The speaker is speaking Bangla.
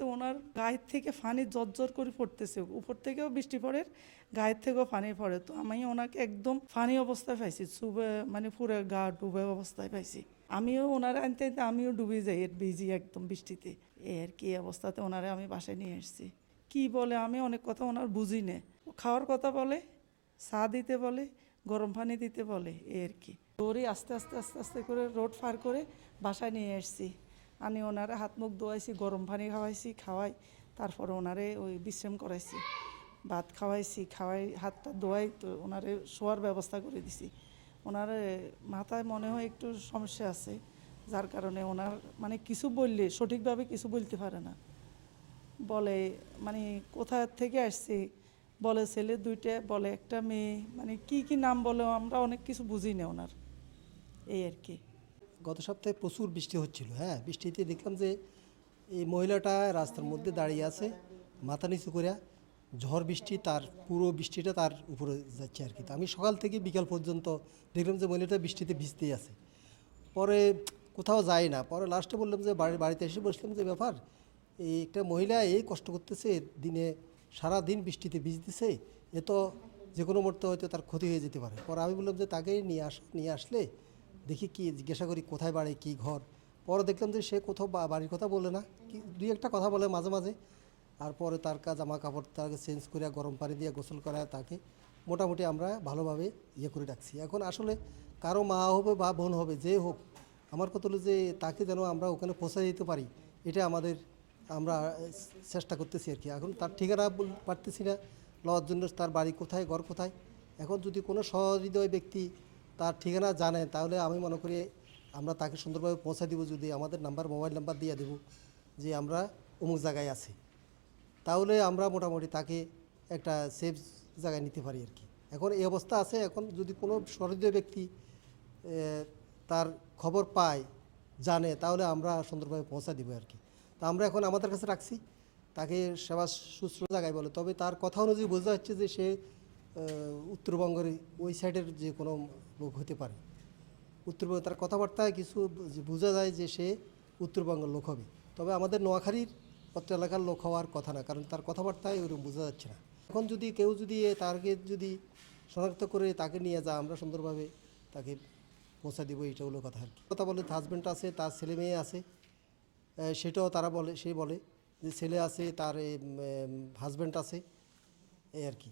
অবস্থাতে ওনার গায়ের থেকে পানি জর্জর করে পড়তেছে, উপর থেকেও বৃষ্টি পড়ে, গায়ের থেকেও পানি পড়ে। তো আমি ওনাকে একদম পানি অবস্থায় পাইছি, চুবে মানে পুরো গা ডুবে অবস্থায় পাইছি। আমিও ওনারা আনতে আনতে আমিও ডুবে যাই, এর ভিজি একদম বৃষ্টিতে। এর কি অবস্থাতে ওনারে আমি বাসায় নিয়ে এসেছি। কি বলে আমি অনেক কথা ওনার বুঝি না, খাওয়ার কথা বলে, চা দিতে বলে, গরম পানি দিতে বলে, এর কি। দৌড়ে আস্তে আস্তে আস্তে আস্তে করে রোড পার করে বাসায় নিয়ে এসেছি। আমি ওনারে হাত মুখ ধোয়াইছি, গরম পানি খাওয়াই, তারপরে ওনারে ওই বিশ্রাম করাইছি, ভাত খাওয়াই হাতটা ধোয়াই, তো ওনারে শোয়ার ব্যবস্থা করে দিছি। ওনার মাথায় মনে হয় একটু সমস্যা আছে, যার কারণে ওনার মানে কিছু বললে সঠিকভাবে কিছু বলতে পারে না। বলে মানে কোথা থেকে আসছে, বলে ছেলে দুইটা, বলে একটা মেয়ে, মানে কি কি নাম বলে আমরা অনেক কিছু বুঝি না ওনার, এই আর কি। গত সপ্তাহে প্রচুর বৃষ্টি হচ্ছিল। হ্যাঁ, বৃষ্টিতে দেখলাম যে এই মহিলাটা রাস্তার মধ্যে দাঁড়িয়ে আছে, মাথা নিচু করে, ঝড় বৃষ্টি, তার পুরো বৃষ্টিটা তার উপরে যাচ্ছে আর কি। তো আমি সকাল থেকে বিকাল পর্যন্ত দেখলাম যে মহিলাটা বৃষ্টিতে ভিজতেই আছে। পরে কোথাও যায় না, পরে লাস্টে বললাম যে বাড়িতে এসে বসলাম যে ব্যাপার, এই একটা মহিলা এই কষ্ট করতেছে, দিনে সারা দিন বৃষ্টিতে ভিজতেছে, এ তো যে কোনো মুহূর্তে হয়তো তার ক্ষতি হয়ে যেতে পারে। পরে আমি বললাম যে তাকে নিয়ে আসলে দেখি, কি জিজ্ঞাসা করি কোথায় বাড়ি, কী ঘর। পরে দেখলাম যে সে কোথাও বাড়ির কথা বলে না, কি দুই একটা কথা বলে মাঝে মাঝে। আর পরে তার জামা কাপড় তাকে চেঞ্জ করে গরম পানি দিয়ে গোসল করা, তাকে মোটামুটি আমরা ভালোভাবে করে রাখছি। এখন আসলে কারো মা হবে বা বোন হবে, যে হোক, আমার কথা হলো যে তাকে যেন আমরা ওখানে পৌঁছে দিতে পারি, এটা আমরা চেষ্টা করতেছি আর কি। এখন তার ঠিকানা পারতেছি না লওয়ার জন্য, তার বাড়ি কোথায়, ঘর কোথায়। এখন যদি কোনো সহৃদয় ব্যক্তি তার ঠিকানা জানেন, তাহলে আমি মনে করি আমরা তাকে সুন্দরভাবে পৌঁছে দিব। যদি আমাদের মোবাইল নাম্বার দিয়ে দেব যে আমরা অমুক জায়গায় আছি, তাহলে আমরা মোটামুটি তাকে একটা সেফ জায়গায় নিতে পারি আর কি। এখন এই অবস্থা আছে। এখন যদি কোনো সহৃদয় ব্যক্তি তার খবর পায়, জানে, তাহলে আমরা সুন্দরভাবে পৌঁছা দিব আর কি। তা আমরা এখন আমাদের কাছে রাখছি, তাকে সেবা শুশ্রূষা জায়গায় বলে। তবে তার কথা অনুযায়ী বোঝা যাচ্ছে যে সে উত্তরবঙ্গের ওই সাইডের যে কোনো লোক হতে পারে। উত্তরবঙ্গ তার কথাবার্তায় কিছু বোঝা যায় যে সে উত্তরবঙ্গের লোক হবে। তবে আমাদের নোয়াখালীর অত্র এলাকার লোক হওয়ার কথা না, কারণ তার কথাবার্তায় ওরকম বোঝা যাচ্ছে না। এখন যদি কেউ তাকে যদি শনাক্ত করে তাকে নিয়ে যায়, আমরা সুন্দরভাবে তাকে পৌঁছা দিব, এইটা হলো কথা আর কি। কথা বলে হাজব্যান্ড আছে, তার ছেলে মেয়ে আছে, সেটাও সে বলে যে ছেলে আছে, তার হাজব্যান্ড আছে, এই আর কি।